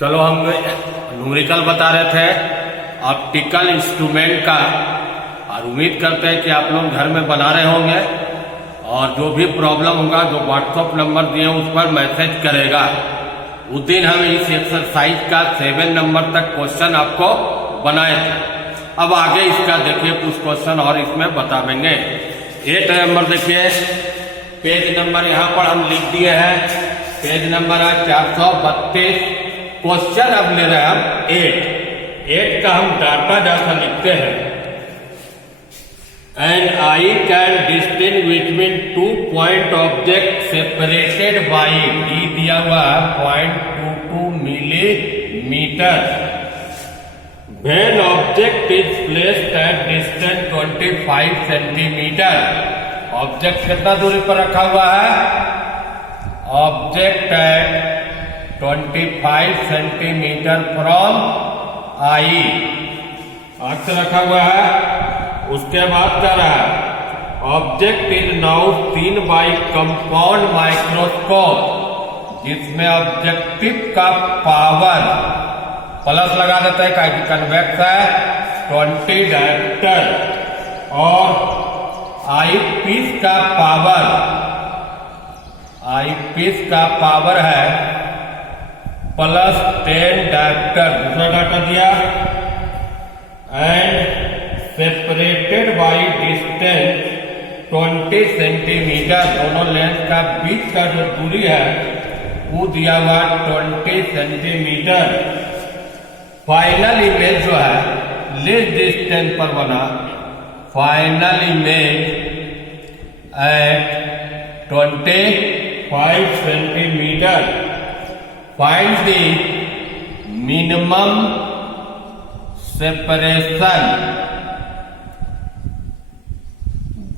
चलो हम न्यूमेरिकल बता रहे थे ऑप्टिकल इंस्ट्रूमेंट का, और उम्मीद करते हैं कि आप लोग घर में बना रहे होंगे, और जो भी प्रॉब्लम होगा जो व्हाट्सएप नंबर दिए उस पर मैसेज करेगा। उस दिन हम इस एक्सरसाइज का 7 नंबर तक क्वेश्चन आपको बनाए थे। अब आगे इसका देखिए कुछ क्वेश्चन और इसमें बता देंगे। 8 नंबर देखिए, पेज नंबर यहाँ पर हम लिख दिए हैं, पेज नंबर है 432। क्वेश्चन अब ले रहे हैं हम 8 का हम डाटा जैसा लिखते हैं। And I can distinguish between 2 point object separated by, D दिया हुआ है 0.22 millimetre. When object is placed at distance 25 centimetre, object कितना दूरी पर रखा हुआ है? Object at 25 centimetre from I, आग से रखा हुआ है। उसके बाद क्या रहा है? Object is now scene by compound microscope, जिसमें ऑब्जेक्टिव का पावर प्लस लगा देता है, क्या कन्वेक्स है 20 डायरेक्टर, और आई पीस का पावर है +10 डायरेक्टर। दूसरा डाटा दिया, and separated by distance 20 centimetre, दोनों लेंस का बीच का जो दूरी है वो दिया हुआ 20 सेंटीमीटर। फाइनल इमेज जो है लेस डिस्टेंस पर बना, final image at 25 centimetre. Find the minimum separation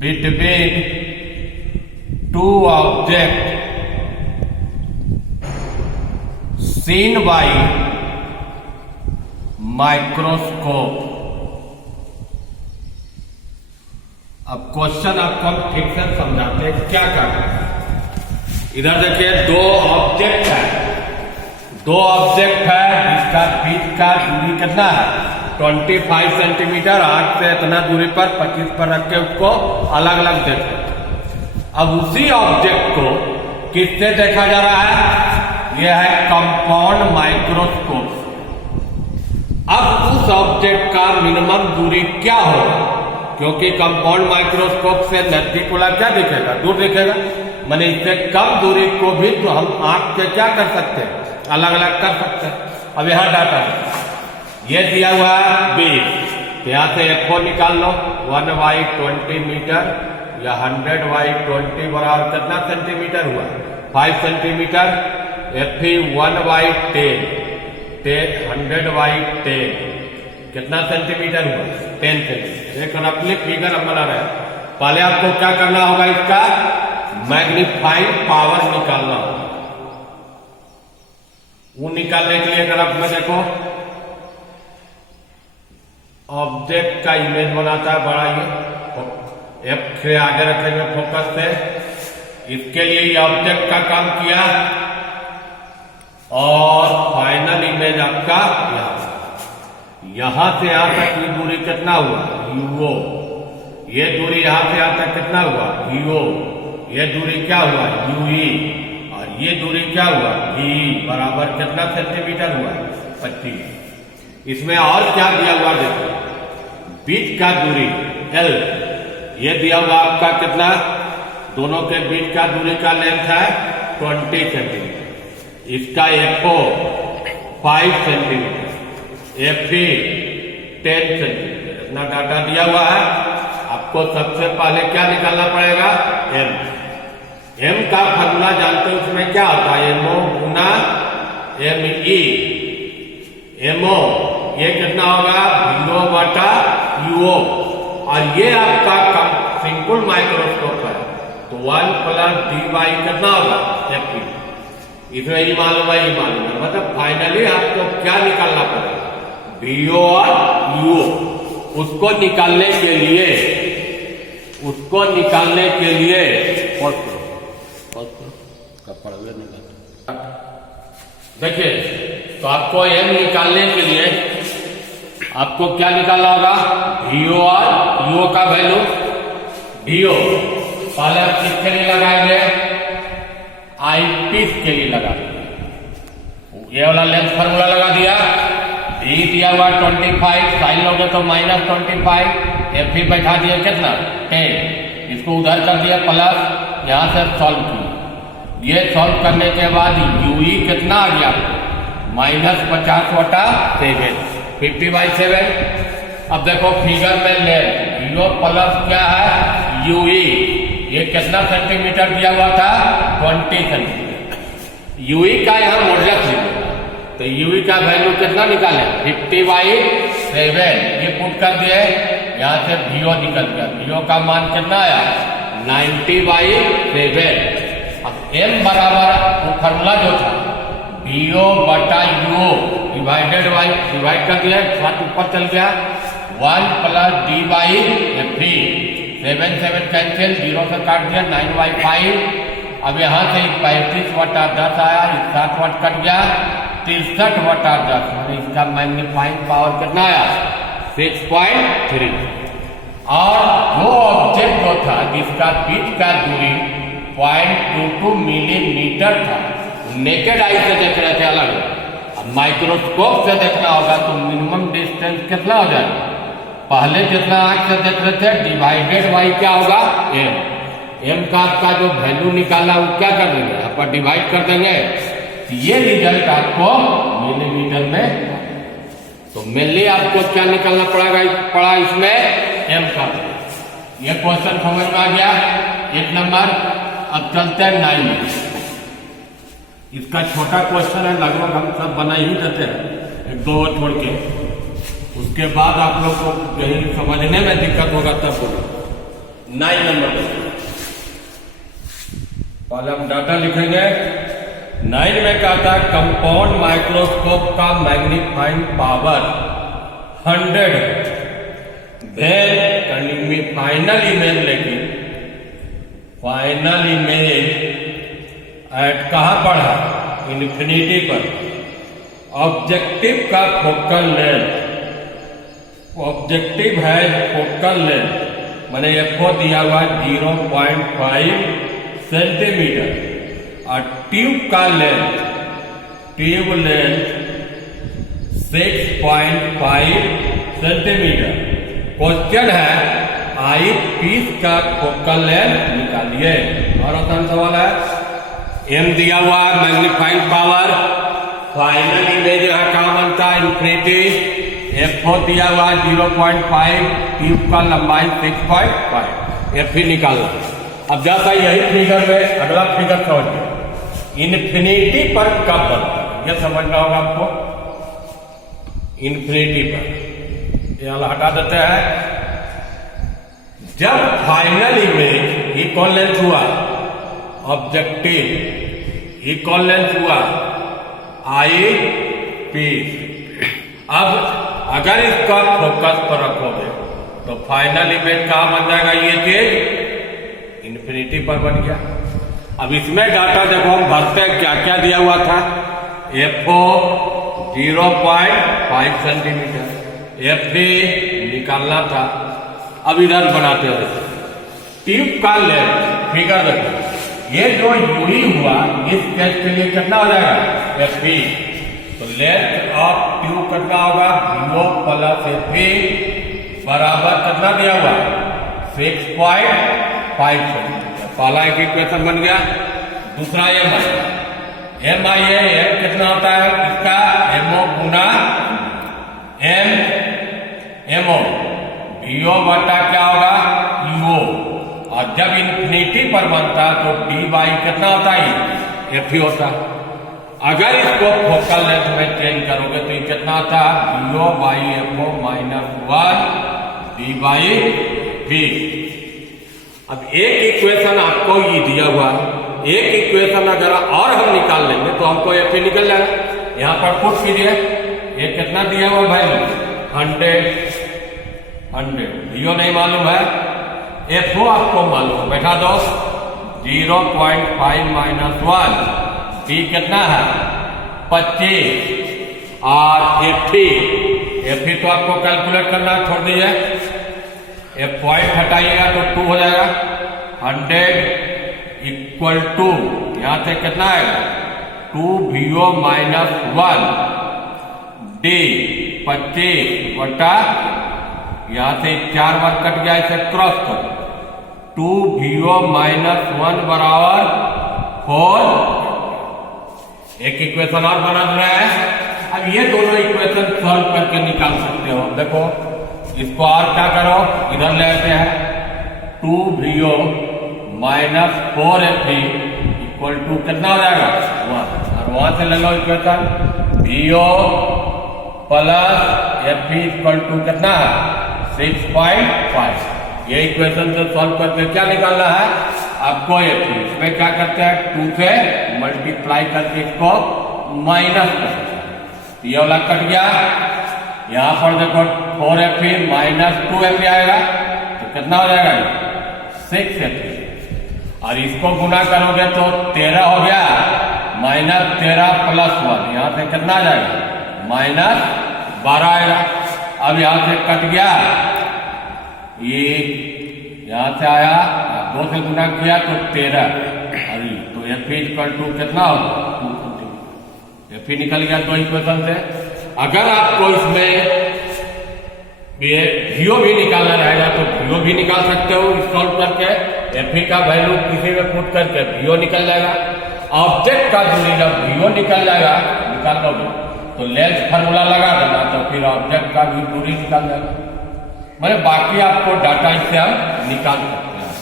between 2 object scene by microscope. अब क्वेश्चन आपको हम ठीक से समझाते हैं क्या करना है। इधर देखिए दो ऑब्जेक्ट है जिसका बीच का दूरी कितना है 25 सेंटीमीटर। आठ से इतना दूरी पर 25 पर रख के उसको अलग अलग देखते हैं। अब उसी ऑब्जेक्ट को किससे देखा जा रहा है? यह है कंपाउंड माइक्रोस्कोप। अब उस ऑब्जेक्ट का मिनिमम दूरी क्या होगा? क्योंकि कंपाउंड माइक्रोस्कोप से नजदीक वाला क्या दिखेगा? दूर दिखेगा, माने इससे कम दूरी को भी तो हम आंख से क्या कर सकते हैं? अलग अलग कर सकते हैं। अब यहां डाटा है, ये दिया हुआ है 20, यहां से F निकाल लो, 1/20 मीटर या 100/20 बराबर कितना सेंटीमीटर हुआ? 5 सेंटीमीटर। FE 1/10, 100/10 कितना सेंटीमीटर हुआ? 10 सेंटीमीटर। एक अपनी फिगर हम बना रहे हैं। पहले आपको क्या करना होगा? इसका मैग्नीफाइंग पावर निकालना होगा। वो निकालने के लिए अगर आप में देखो, ऑब्जेक्ट का इमेज बनाता है बड़ा, ये F से आगे रखेंगे फोकस से। इसके लिए ये ऑब्जेक्ट का काम किया, और फाइनल इमेज आपका यहां से यहां तक की दूरी कितना हुआ? UO। ये दूरी यहां से यहां तक कितना हुआ? UO। ये दूरी क्या हुआ? UE। और ये दूरी क्या हुआ? VE। बराबर कितना सेंटीमीटर हुआ? 25। इसमें और क्या दिया हुआ देखो, बीच का दूरी L, ये दिया हुआ आपका कितना? दोनों के बीच का दूरी का लेंथ है 20 सेंटीमीटर। इसका FO 5 सेंटीमीटर, FE 10 सेंटीमीटर। इतना डाटा दिया हुआ है। आपको सबसे पहले क्या निकालना पड़ेगा? M का फॉर्मूला जानते हो, उसमें क्या होता है? MO गुना ME। MO ये कितना होगा? 0/UO। और ये आपका सिंगल माइक्रोस्कोप है, तो 1 + D/, कितना होगा? FE। इसमें ये मालूम है, ये मालूम है, मतलब फाइनली आपको क्या निकालना पड़ेगा? VO और UO। उसको निकालने के लिए देखिए तो आपको एम निकालने के लिए आपको क्या निकालना होगा, वीओ और यूओ का वैल्यू। वीओ पहले आप किसके लिए लगाएंगे, आई पीस के लिए लगा दिया, ये वाला लेंथ फार्मूला लगा दिया। वी दिया हुआ 25, साइन लोगे तो -25, एफ भी बैठा दिया कितना 10, इसको उधर कर दिया प्लस, यहां से सॉल्व किया। ये सॉल्व करने के बाद यूई कितना आ गया -50/7, 50/7। अब देखो फिगर में लेंथ वीओ प्लस क्या है यूई, ये कितना सेंटीमीटर दिया हुआ था 20 सेंटीमीटर। यूई का यहाँ मॉडुलस लिखा, तो यूई का वैल्यू कितना निकाले 50/7, ये पुट कर दिए, यहाँ से वीओ निकल गया। वीओ का मान कितना आया 90/7। अब एम बराबर वो फार्मूला जो था वीओ बटा यूओ डिवाइड कर दिया, साथ ऊपर चल गया 1 + d/f। 7 7 कैंसिल, 0 से काट दिया 9/5। अब यहाँ से 35/10 आया, 7 कट गया 63/10, इसका मैग्नीफाइंग पावर कितना आया 6.3। और वो ऑब्जेक्ट जो था जिसका बीच का दूरी 0.22 मिलीमीटर था, नेकेड आई से देख रहे थे अलग। अब माइक्रोस्कोप से देखना होगा तो मिनिमम डिस्टेंस कितना हो जाएगा, पहले जितना आंख से देख रहे थे डिवाइडेड बाई क्या होगा एम। एम का आपका जो वैल्यू निकाला वो क्या कर देंगे, आपका डिवाइड कर देंगे, तो ये रिजल्ट आपको मिलीमीटर में। तो मेनली आपको क्या निकालना पड़ा इसमें एम का। ये क्वेश्चन समझ में आ गया 1 नंबर। अब चलते हैं 9 में। इसका छोटा क्वेश्चन है, लगभग हम सब बना ही देते हैं 1-2 छोड़ के, उसके बाद आप लोग को कहीं समझने में दिक्कत होगा तब बोलो। 9 नंबर पहले हम डाटा लिखेंगे। 9 में क्या था, कंपाउंड माइक्रोस्कोप का magnifying power 100 when final image लेके फाइनल इमेज एट कहाँ पर है इन्फिनिटी पर। ऑब्जेक्टिव का फोकल लेंथ, ऑब्जेक्टिव है फोकल लेंथ मैंने एफओ दिया हुआ 0.5 सेंटीमीटर और ट्यूब का length, tube length 6.5 centimetre. Question है आई पीस का फोकल लेंथ निकालिए। और आसान सवाल है, एम दिया हुआ मैग्नीफाइंग पावर, फाइनल इमेज यहाँ कहाँ बनता है इन्फिनिटी, एफओ दिया हुआ 0.5, ट्यूब का लंबाई 6.5, एफ ही निकालना। अब जाता यही फिगर में अगला फिगर समझिए, इन्फिनिटी पर कब बनता है यह समझना होगा आपको। इन्फिनिटी पर यह हटा देते हैं। जब फाइनल इमेज इक्वल लेंथ हुआ, ऑब्जेक्टिव इक्वल लेंथ हुआ आई पीस। अब अगर इसका फोकस पर रखोगे तो फाइनल इमेज कहाँ बन जाएगा, ये चीज इन्फिनिटी पर बन गया। अब इसमें डाटा देखो हम भरते क्या क्या दिया हुआ था, एफओ 0.5 सेंटीमीटर, एफ भी निकालना था। अब इधर बनाते हो ट्यूब का लेंथ फिगर देखो, ये जो यूई हुआ इस केस के लिए कितना हो जाएगा एफ पी। तो लेंथ ऑफ ट्यूब कितना होगा वीओ प्लस एफ पी बराबर कितना दिया हुआ 6.5 सेंटीमीटर। पहला एक इक्वेशन बन गया। दूसरा एम आई है, एम कितना होता है इसका एमओ गुना एम, एमओ वीओ बटा क्या होगा यूओ। और जब इन्फिनिटी पर बनता तो डी बाई कितना होता है एफ ही होता। अगर इसको फोकल लेंथ में चेंज करोगे तो ये कितना आता है V O by F O -1 D by V. अब एक इक्वेशन आपको ये दिया हुआ, एक इक्वेशन अगर और हम निकाल लेंगे तो हमको एफ ही निकल जाएगा। यहाँ पर पुट कीजिए, ये कितना दिया हुआ भाई 100 वीओ नहीं मालूम है, एफओ आपको मालूम है, बैठा दो 0.5 - 1 डी कितना है 25 और एफ तो आपको कैलकुलेट करना छोड़ दीजिए, एक पॉइंट हटाइएगा तो 2 हो जाएगा। 100 इक्वल टू यहां से कितना आएगा 2VO माइनस 1 D 25 बटा यहां से 4 बार कट गया, इसे क्रॉस कर 2VO माइनस 1 बराबर 4। एक इक्वेशन और बना रहा है। अब ये दोनों इक्वेशन सॉल्व करके निकाल सकते हो। देखो इसको और क्या करो, इधर ले आते हैं 2VO minus 4FE equal to कितना हो जाएगा 1, और वहां से ले लो equation VO plus FE equal to कितना है 6.5। ये इक्वेशन से सॉल्व करके क्या निकालना है आपको, FE इसमें क्या करते हैं 2 से मल्टीप्लाई करके इसको माइनस करते हैं, ये वाला कट गया। यहां पर देखो 4FE माइनस 2FE आएगा तो कितना हो जाएगा 6FE, और इसको गुना करोगे तो 13 हो गया, माइनस 13 प्लस 1 यहां से कितना आ जाएगा माइनस 12 आएगा। अब यहां से कट गया, ये यहां से आया 2 से गुना किया तो 13, अभी तो FE इक्वल टू कितना होगा 2 सेंटीमीटर। FE निकल गया 2 इक्वेशन से। अगर आपको इसमें VO भी निकालना रहेगा तो VO भी निकाल सकते हो सॉल्व करके। FE का वैल्यू किसी में पुट करके VO निकल जाएगा। ऑब्जेक्ट का दूरी जब VO निकल जाएगा, निकाल लोगे तो लेंस फार्मूला लगा देना, तो फिर ऑब्जेक्ट का भी दूरी निकल जाएगा। मतलब बाकी आपको डाटा इससे हम निकाल सकते हैं।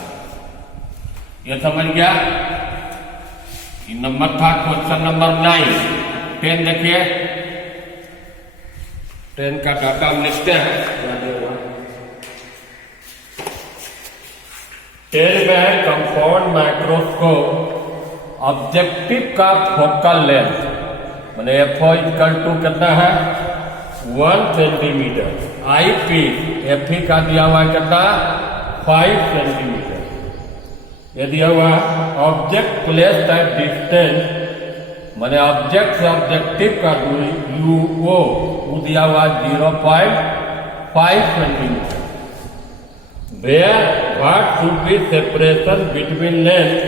ये समझ गया। ये नंबर था क्वेश्चन नंबर 9। 10 देखिए, 10 का डाटा हम लिखते हैं। 10 में है कंपाउंड माइक्रोस्कोप ऑब्जेक्टिव का फोकल लेंथ मैंने FO इक्वल टू कितना है 1 सेंटीमीटर। IP FE का दिया हुआ कितना 5 सेंटीमीटर। ये दिया हुआ ऑब्जेक्ट प्लेस्ड एट डिस्टेंस मैंने ऑब्जेक्ट से ऑब्जेक्टिव का दूरी UO वो दिया हुआ 0.5 centimetre. Where what should be separation between lengths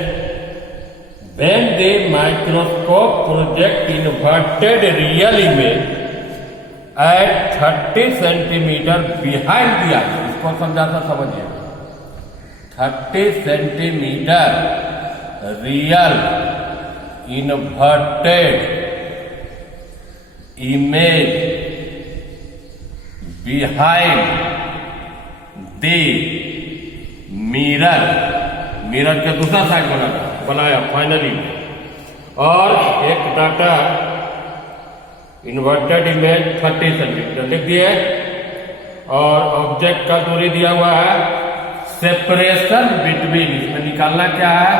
when the microscope project inverted real image at 30 centimetre behind the eye. इसको समझाता समझिए 30 centimetre real inverted image behind the mirror, mirror के दूसरा साइड बनाया फाइनली। और एक डाटा इन्वर्टेड इमेज 30 सेंटीमीटर लिख दिए, और ऑब्जेक्ट का दूरी दिया हुआ है। सेपरेशन बिटवीन, इसमें निकालना क्या है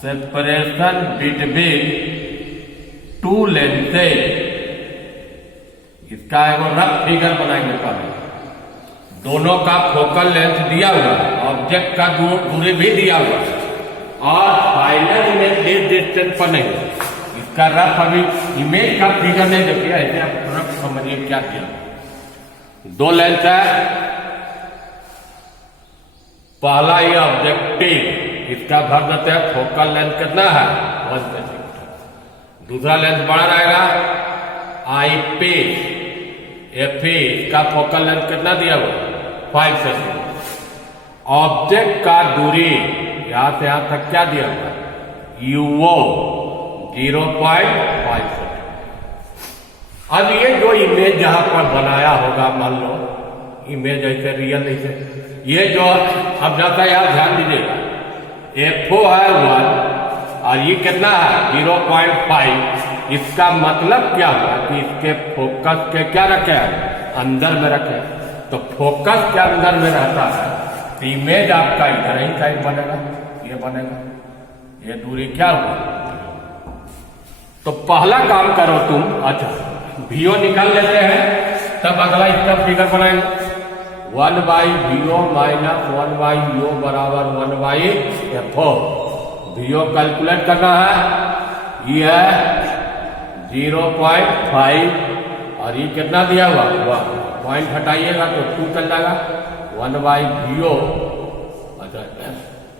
सेपरेशन बिटवीन 2 लेंसेज। इसका एगो रफ फिगर बनाएंगे पहले। दोनों का फोकल लेंथ दिया हुआ है, ऑब्जेक्ट का दूरी भी दिया हुआ है, और फाइनल इमेज इस डिस्टेंस पर नहीं है। इसका रफ अभी इमेज का फिगर नहीं देखिए, ऐसे आप रफ समझिए क्या किया। 2 लेंथ है, पहला ये ऑब्जेक्टिव इसका भर देते हैं, फोकल लेंथ कितना है 1 सेंटीमीटर। दूसरा लेंथ बड़ा रहेगा IP FE इसका फोकल लेंथ कितना दिया हुआ 5 सेंटीमीटर। ऑब्जेक्ट का दूरी यहां से यहां तक क्या दिया हुआ UO 0.5 सेंटीमीटर। अब ये जो इमेज जहां पर बनाया होगा, मान लो इमेज ऐसे रियल ऐसे, ये जो अब जाता है यार ध्यान दीजिएगा, FO है 1 और ये कितना है 0.5। इसका मतलब क्या हुआ कि इसके फोकस के क्या रखे हैं अंदर में रखे, तो फोकस के अंदर में रहता है तो इमेज आपका इधर ही साइड बनेगा, ये बनेगा। ये दूरी क्या हुआ, तो पहला काम करो तुम, अच्छा VO निकाल लेते हैं, तब अगला इसका फिगर बनाएंगे। 1/VO माइनस 1/UO बराबर 1/FO। VO कैलकुलेट करना है, ये है 0.5 और ये कितना दिया हुआ पॉइंट हटाइएगा तो 2 चल जाएगा 1/VO। अच्छा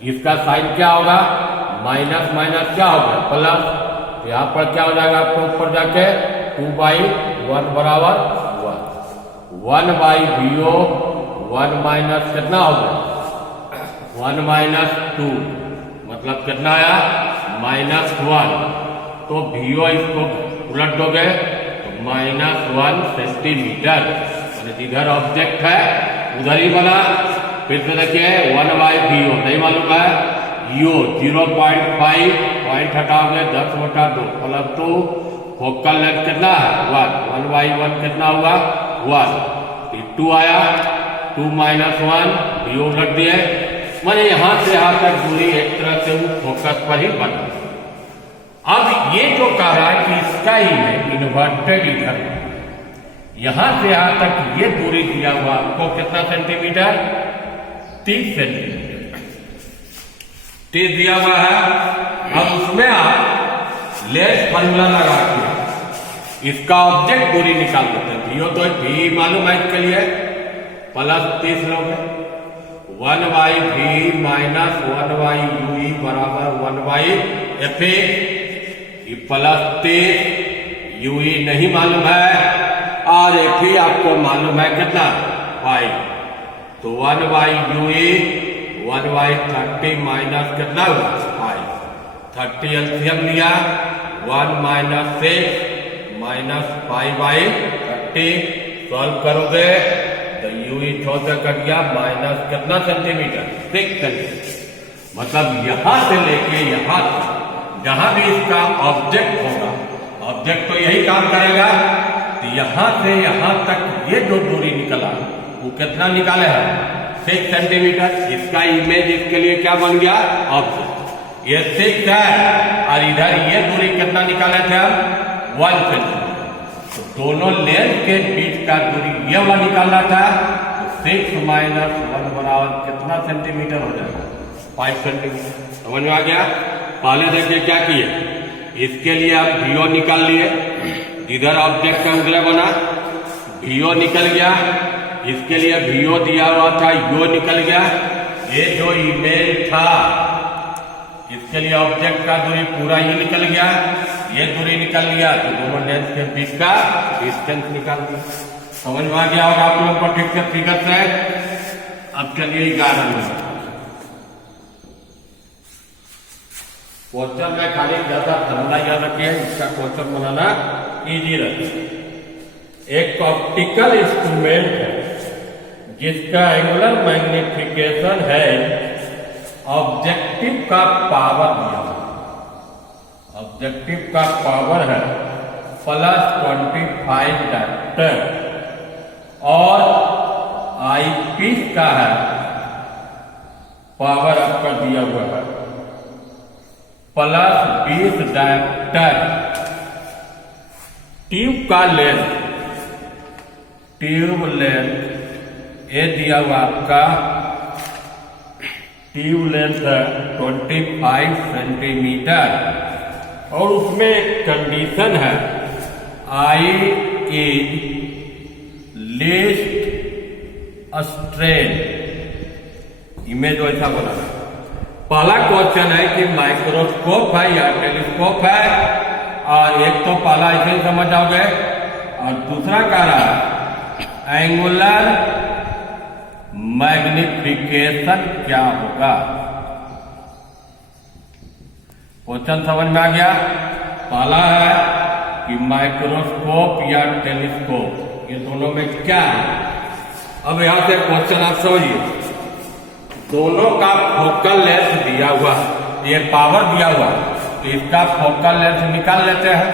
इसका साइन क्या होगा माइनस माइनस क्या होगा प्लस, यहाँ पर क्या हो जाएगा आपको ऊपर जाके 2/1 बराबर 1/VO 1 माइनस कितना होगा 1 - 2 मतलब कितना आया -1। तो VO इसको उलट दोगे तो -1 सेंटीमीटर, जिधर ऑब्जेक्ट है उधर ही बना। फिर से देखिए 1/VO नहीं मालूम है, UO 0.5 पॉइंट हटाओगे 10/2 प्लस 2 फोकल लेंथ कितना है 1 कितना हुआ 1, 2 आया 2 - 1 VO उलट दिए, माने यहां से यहां तक दूरी एक तरह से वो फोकस पर ही बना। अब ये जो कह रहा है कि इसका इमेज इन्वर्टेड इधर, यहां से यहां तक ये दूरी दिया हुआ आपको कितना सेंटीमीटर 30 सेंटीमीटर 30 दिया हुआ है। अब उसमें आप लेस फॉर्मूला लगा के इसका ऑब्जेक्ट दूरी निकाल देते हैं। VO तो भी मालूम है इसके लिए प्लस 30 लोगे 1/V माइनस 1/UE बराबर 1/FA। ये प्लस 30 UE नहीं मालूम है और FA आपको मालूम है कितना 5, तो 1/UE 1/30 माइनस कितना हुआ 5, 30 एलसीएम लिया 1 - 6 माइनस 5/30 सॉल्व करोगे तो UE 6 से कट गया माइनस कितना सेंटीमीटर 6 सेंटीमीटर। मतलब यहां से लेके यहां तक जहां भी इसका ऑब्जेक्ट होगा, ऑब्जेक्ट तो यही काम करेगा, तो यहां से यहां तक ये जो दूरी निकला वो कितना निकाले हैं 6 सेंटीमीटर। इसका इमेज इसके लिए क्या बन गया ऑब्जेक्ट, ये 6 है और इधर ये दूरी कितना निकाले थे हम 1 सेंटीमीटर। तो दोनों लेंथ के बीच का दूरी ये वाला निकालना था, तो 6 - 1 बराबर कितना सेंटीमीटर हो जाएगा 5 सेंटीमीटर। समझ में आ गया। पहले देखिए क्या किए, इसके लिए आप VO निकाल लिए, जिधर ऑब्जेक्ट का उधर बना VO निकल गया, इसके लिए VO दिया हुआ था UO निकल गया। ये जो इमेज था इसके लिए ऑब्जेक्ट का दूरी पूरा ही निकल गया, ये दूरी निकल गया, तो दोनों लेंस के बीच का डिस्टेंस निकाल दिया। समझ में आ गया होगा आप लोगों को ठीक से फिगर से। अब चलिए 11 नंबर क्वेश्चन में खाली ज्यादा फॉर्मूला याद रखिए, इसका क्वेश्चन बनाना इजी रहता है। एक ऑप्टिकल इंस्ट्रूमेंट है जिसका एंगुलर मैग्निफिकेशन है ऑब्जेक्टिव का पावर दिया, ऑब्जेक्टिव का पावर है +25 डायप्टर और आईपीस का है पावर आपका दिया हुआ है +20 डायप्टर। ट्यूब का लेंथ, ट्यूब लेंथ ये दिया हुआ आपका ट्यूब लेंथ है 25 सेंटीमीटर और उसमें एक कंडीशन है I is least strain. Image वैसा बनाना। पहला क्वेश्चन है कि माइक्रोस्कोप है या टेलीस्कोप है, और एक तो पहला ऐसे ही समझ जाओगे, और दूसरा कह रहा है एंगुलर मैग्निफिकेशन क्या होगा। क्वेश्चन समझ में आ गया। पहला है कि माइक्रोस्कोप या टेलीस्कोप, ये दोनों में क्या है। अब यहां से क्वेश्चन आप समझिए, दोनों का फोकल लेंथ दिया हुआ, ये पावर दिया हुआ, तो इसका फोकल लेंथ निकाल लेते हैं।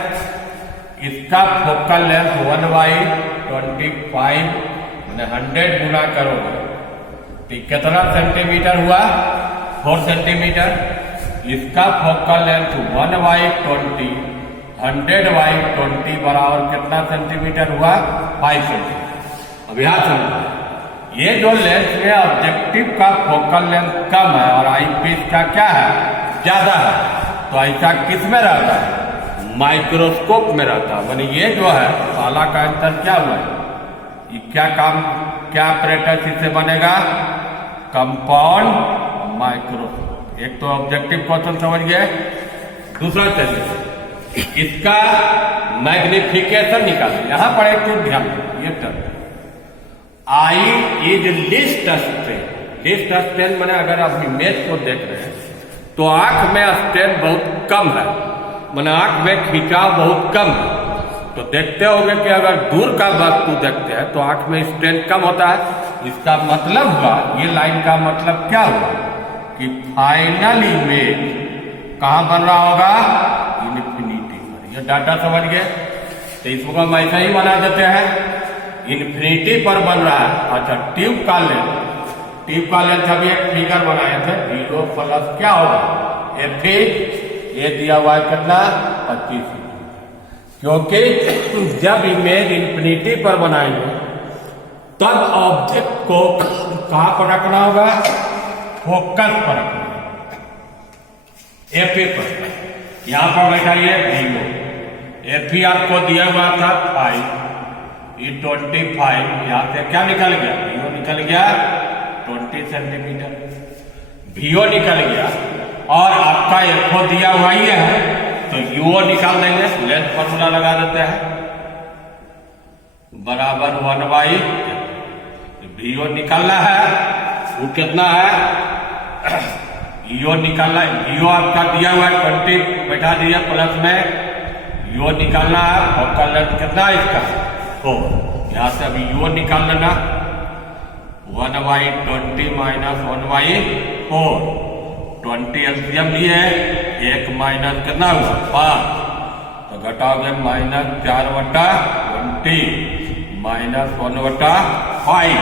इसका फोकल लेंथ 1/25 100 गुना करोगे तो कितना सेंटीमीटर हुआ 4 सेंटीमीटर। इसका फोकल लेंथ 1/20 100/20 बराबर कितना सेंटीमीटर हुआ 5 सेंटीमीटर। अब यहां समझो, ये जो लेंस में ऑब्जेक्टिव का फोकल लेंथ कम है और आईपीस का क्या है ज्यादा है, तो ऐसा किस में रहता है माइक्रोस्कोप में रहता। माने ये जो है साला का आंसर क्या हुआ है, ये क्या apparatus इससे बनेगा, कंपाउंड माइक्रोस्कोप। एक तो ऑब्जेक्टिव क्वेश्चन समझ गए। दूसरा चलिए इसका मैग्निफिकेशन निकालें। यहां पर एक चीज ध्यान, ये term I is list strain. List strain मैंने अगर आप इमेज को देख रहे हैं तो आंख में स्ट्रेन बहुत कम है, मैंने आंख में खिंचाव बहुत कम है। तो देखते होंगे कि अगर दूर का वस्तु देखते हैं तो आंख में स्ट्रेन कम होता है। इसका मतलब हुआ, ये लाइन का मतलब क्या हुआ कि फाइनल इमेज कहां बन रहा होगा, इन्फिनिटी पर। ये डाटा समझ गए। तो इसको हम ऐसा ही बना देते हैं, इन्फिनिटी पर बन रहा है। अच्छा ट्यूब का लेंथ अभी एक फिगर बनाए थे, 0 प्लस क्या होगा एफ, ये दिया हुआ है कितना 25, क्योंकि जब इमेज इन्फिनिटी पर बनाएंगे तब ऑब्जेक्ट को कहां पर रखना होगा, फोकस पर रखना होगा, एफ पर। यहां पर बैठाइए 0, एफ आपको दिया हुआ था 5, ये 25, यहां से क्या निकल गया, वीओ निकल गया 20 सेंटीमीटर, वीओ निकल गया। और आपका एफओ दिया हुआ ही है तो यूओ निकाल देंगे, लेंथ फॉर्मूला लगा देते हैं, बराबर 1/, वीओ निकालना है, वो कितना है, ईओ निकालना है। वीओ आपका दिया हुआ है 20, बैठा दिया प्लस में, यूओ निकालना है। फोकल लेंथ कितना है इसका 4, यहां से अभी यूओ निकाल लेना, 1/20 माइनस 1/4, 20 एलसीएम लिए, 1 माइनस कितना हुआ 5, तो घटाओगे -4/20 माइनस 1/5,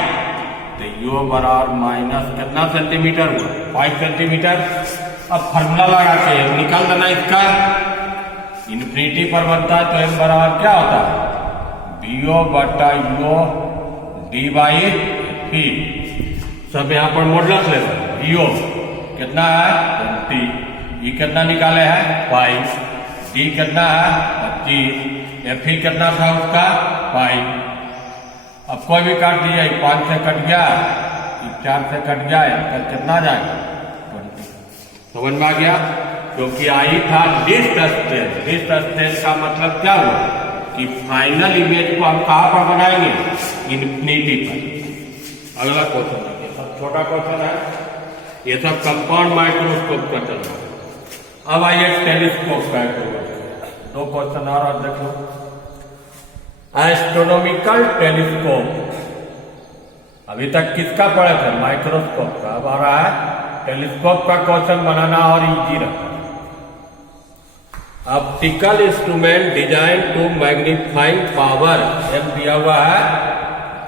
तो यो बराबर माइनस कितना सेंटीमीटर हुआ 5 सेंटीमीटर। अब फार्मूला लगा के निकाल देना इसका, इन्फिनिटी पर बनता है तो एम बराबर क्या होता है, बीओ बटा यूओ डी बाई पी। सब यहाँ पर मॉडुलस ले लो, बीओ कितना है 20, ई कितना निकाले हैं 5, डी कितना है 25, एफ ही कितना था उसका 5। अब कोई भी काट दिया, 5 से कट गया, 4 से कट गया, कितना जाएगा 20। समझ में आ गया, क्योंकि आई था लिस्ट स्ट्रेन। लिस्ट स्ट्रेन का मतलब क्या हुआ कि फाइनल इमेज को हम कहां पर बनाएंगे, इन्फिनिटी पर। अगला क्वेश्चन है, ये सब छोटा क्वेश्चन है, ये सब कंपाउंड माइक्रोस्कोप का चल रहा है। अब आइए टेलीस्कोप का 2 क्वेश्चन और देख लो। एस्ट्रोनॉमिकल टेलीस्कोप, अभी तक किसका पढ़े थे, माइक्रोस्कोप का। अब आ रहा है टेलीस्कोप का क्वेश्चन बनाना और इजी रखना। Optical instrument design to magnifying power, M दिया हुआ है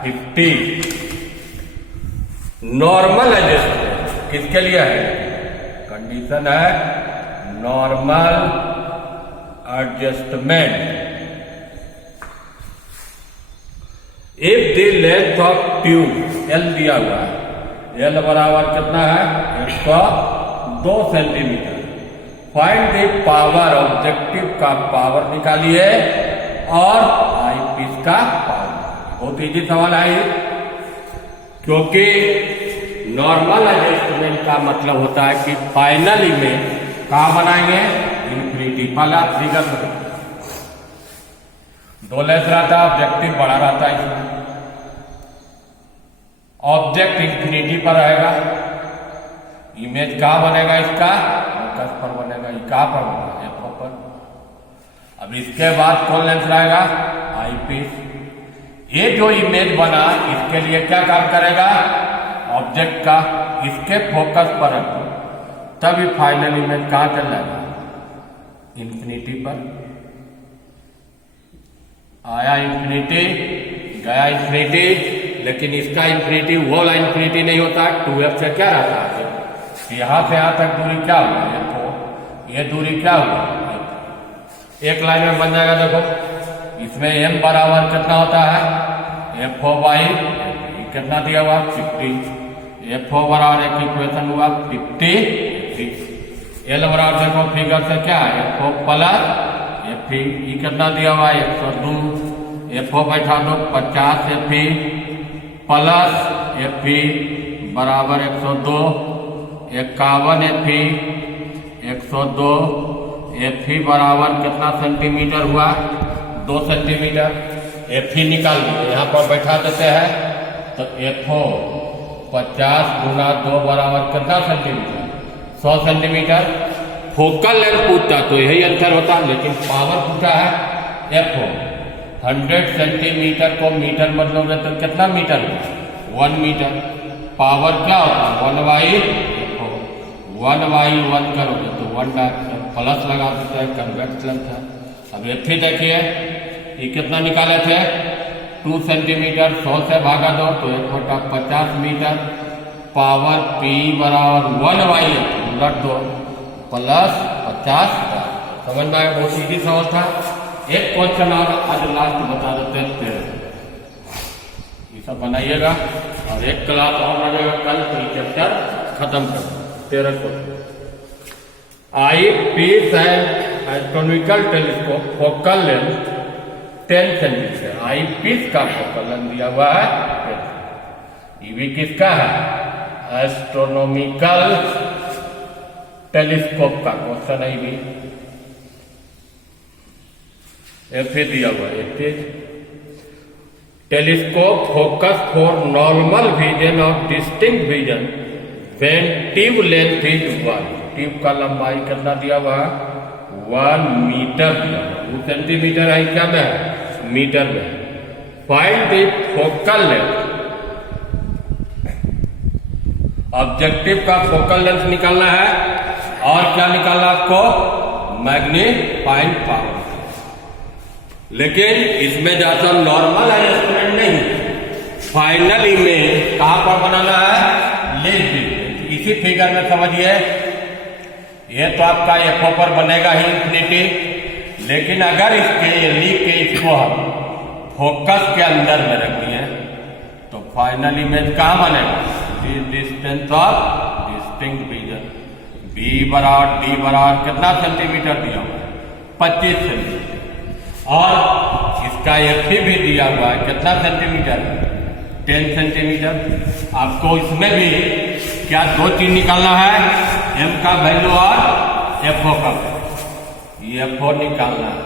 50। नॉर्मल एडजस्टमेंट किसके लिए है, कंडीशन है normal adjustment if the length of tube, L दिया हुआ है, एल बराबर कितना है 102 centimetre. Find the power, objective का पावर निकालिए और आई पीस का पावर। बहुत इजी सवाल है, क्योंकि नॉर्मल एडजस्टमेंट का मतलब होता है कि फाइनल इमेज कहां बनाएंगे, इन्फिनिटी। पहला फिगर में 2 लेंथ रहता है, ऑब्जेक्टिव बड़ा रहता है, इसमें ऑब्जेक्ट इन्फिनिटी पर रहेगा, इमेज कहां बनेगा, इसका फोकस पर बनेगा। ये कहां पर बनेगा, एफ पर। अब इसके बाद कौन लेंस रहेगा, आई पीस। ये जो इमेज बना इसके लिए क्या काम करेगा, ऑब्जेक्ट का इसके फोकस पर रखो, तभी फाइनल इमेज कहां चल जाएगा, इन्फिनिटी पर। आया इन्फिनिटी, गया इन्फिनिटी, लेकिन इसका इन्फिनिटी वो वाला इन्फिनिटी नहीं होता, 2f से क्या रहता है, यहां से यहां तक दूरी क्या हुआ, ये दूरी क्या हुआ, एक लाइन में बन जाएगा। देखो इसमें m बराबर कितना होता है, FO बाई कितना दिया हुआ 50, FO बराबर एक इक्वेशन हुआ 50, L बराबर देखो फिगर से क्या है, FO प्लस FE ई कितना दिया हुआ है 102, FO बैठा दो 50 FE प्लस FE बराबर 102, 51 FE 102, FE बराबर कितना सेंटीमीटर हुआ 2 सेंटीमीटर। FE निकाल दिए, यहाँ पर बैठा देते हैं तो FO 50 गुना 2 बराबर कितना सेंटीमीटर 100 सेंटीमीटर। फोकल लेंथ पूछता तो यही आंसर होता, लेकिन पावर पूछा है FO 100 सेंटीमीटर को मीटर मतलब तो कितना मीटर 1 मीटर। पावर क्या होता है 1/1 करोगे तो 1 प्लस लगा देते हैं, कन्वेक्स लेंथ है। अब FE देखिए ये कितना निकाले थे 2 सेंटीमीटर, 100 से भागा दो तो 1/50 मीटर। पावर P बराबर 1/8 उलट दो प्लस 50। समझ में आया, बहुत सीधी सवाल था। एक क्वेश्चन और आज लास्ट बता देते हैं, ये सब बनाइएगा और एक क्लास और लगेगा कल, तो ये चैप्टर खत्म कर 13 को। Eye piece and astronomical telescope focal length 10 centimetre. Eye piece का फोकल लेंथ दिया हुआ है, ये भी किसका है एस्ट्रोनॉमिकल टेलीस्कोप का क्वेश्चन है। भी FE दिया हुआ है, FE telescope focus for normal vision और distinct vision when tube length is 1। Tube का लंबाई कितना दिया हुआ है 1 मीटर दिया हुआ, वो सेंटीमीटर है क्या में है मीटर में। Find the focal length, objective का फोकल लेंथ निकालना है और क्या निकालना आपको मैग्नीफाइंग पावर। लेकिन इसमें ज्यादा नॉर्मल अरेंजमेंट नहीं, फाइनली में कहां पर बनाना है लेंथ। इसी फिगर में समझिए, ये तो आपका FO पर बनेगा ही इंफिनिटी, लेकिन अगर इसके ली के इसको हम फोकस के अंदर में रखिए तो फाइनली में कहां बनेगा distance of distinct vision. B बराबर D बराबर कितना सेंटीमीटर दिया हुआ है 25 सेंटीमीटर, और इसका FE भी दिया हुआ है कितना सेंटीमीटर 10 सेंटीमीटर। आपको इसमें भी क्या 2 चीज निकालना है, M का वैल्यू और FO का वैल्यू। ये FO निकालना है,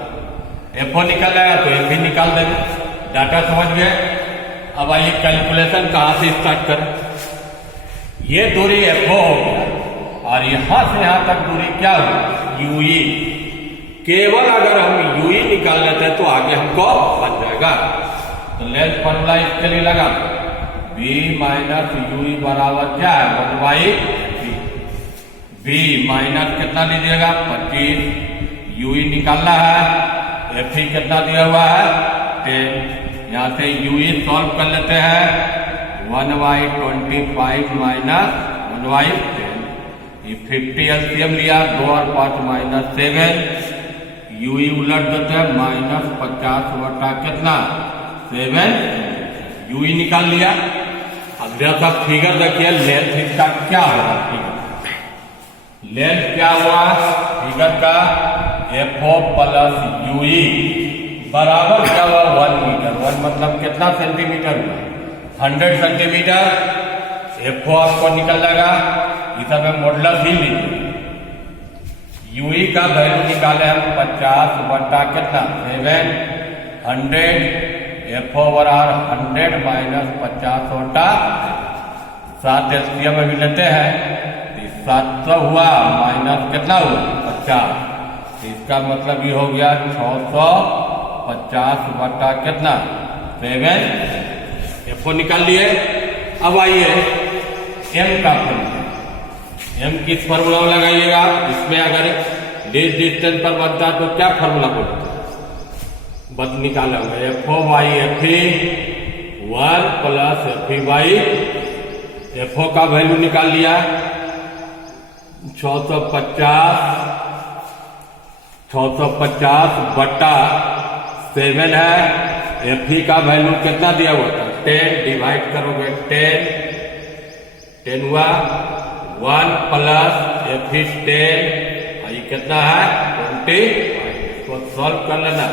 FO निकालेगा तो FE निकाल देंगे। डाटा समझ गए। अब आइए कैलकुलेशन कहां से स्टार्ट करें। ये दूरी FO हो गया और यहां से यहां तक दूरी क्या हुई UE। केवल अगर हम UE निकाल लेते हैं तो आगे हमको बन जाएगा। तो लेंथ फॉर्मूला इसके लिए लगा B माइनस UE बराबर क्या है 1/3। B माइनस कितना लीजिएगा 25, UE निकालना है, FE कितना दिया हुआ है 10। यहाँ से UE सॉल्व कर लेते हैं 1/25 माइनस 1/10। ये 50 LCM लिया, 2 और 5 माइनस 7। UE उलट देते हैं -50 बटा कितना 7। UE निकाल लिया। अब जैसा फिगर देखिए लेंथ इसका क्या होगा, फिगर लेंथ क्या हुआ फिगर का FO प्लस UE बराबर क्या हुआ 1 मीटर। 1 मतलब कितना सेंटीमीटर हुआ 100 सेंटीमीटर। FO आपको निकल जाएगा, इस समय मॉडुलस ही लीजिए। UE का वैल्यू निकाले हम 50 बटा कितना 7 100। FO बराबर 100 माइनस 50 बटा 7 LCM में भी लेते हैं, 700 हुआ माइनस कितना हुआ 50। इसका मतलब ये हो गया 650 बटा कितना 7। FO निकाल लिए। अब आइए M का फॉर्मूला, M किस फॉर्मूला में लगाइएगा। इसमें अगर डिस्टेंस पर बनता तो क्या फॉर्मूला बोलता बद निकाला FO by FE 1 plus FE by FO का वैल्यू निकाल लिया 650 बटा 7 है। FE का वैल्यू कितना दिया हुआ था 10, डिवाइड करोगे 10 हुआ 1 प्लस FE 10, ये कितना है 20। इसको इसको सॉल्व कर लेना।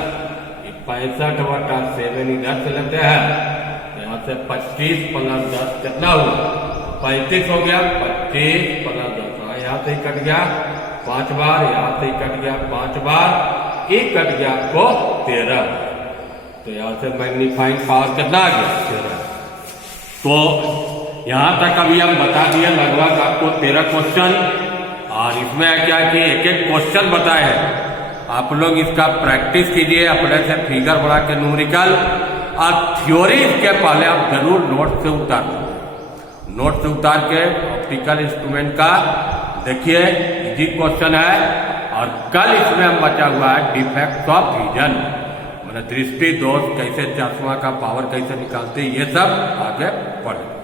65/7 इधर से लेते हैं, यहाँ से 25 + 10 कितना हुआ? 35 हो गया। 25 + 10 यहाँ से ही कट गया 5 बार, यहाँ से ही कट गया 5 बार, एक कट गया आपको 13। तो यहाँ से मैग्नीफाइंग पावर कितना आ गया? 13। तो यहाँ तक अभी हम बता दिए लगभग आपको 13 क्वेश्चन, और इसमें क्या कि एक एक क्वेश्चन बताए हैं। आप लोग इसका प्रैक्टिस कीजिए अपने से, फिगर बना के न्यूमेरिकल, और थ्योरी के पहले आप जरूर नोट से उतार दीजिए। नोट से उतार के ऑप्टिकल इंस्ट्रूमेंट का देखिए, इजी क्वेश्चन है। और कल इसमें हम बचा हुआ है डिफेक्ट ऑफ विजन, मतलब दृष्टि दोष, कैसे चश्मा का पावर कैसे निकालते, ये सब आगे पढ़ें।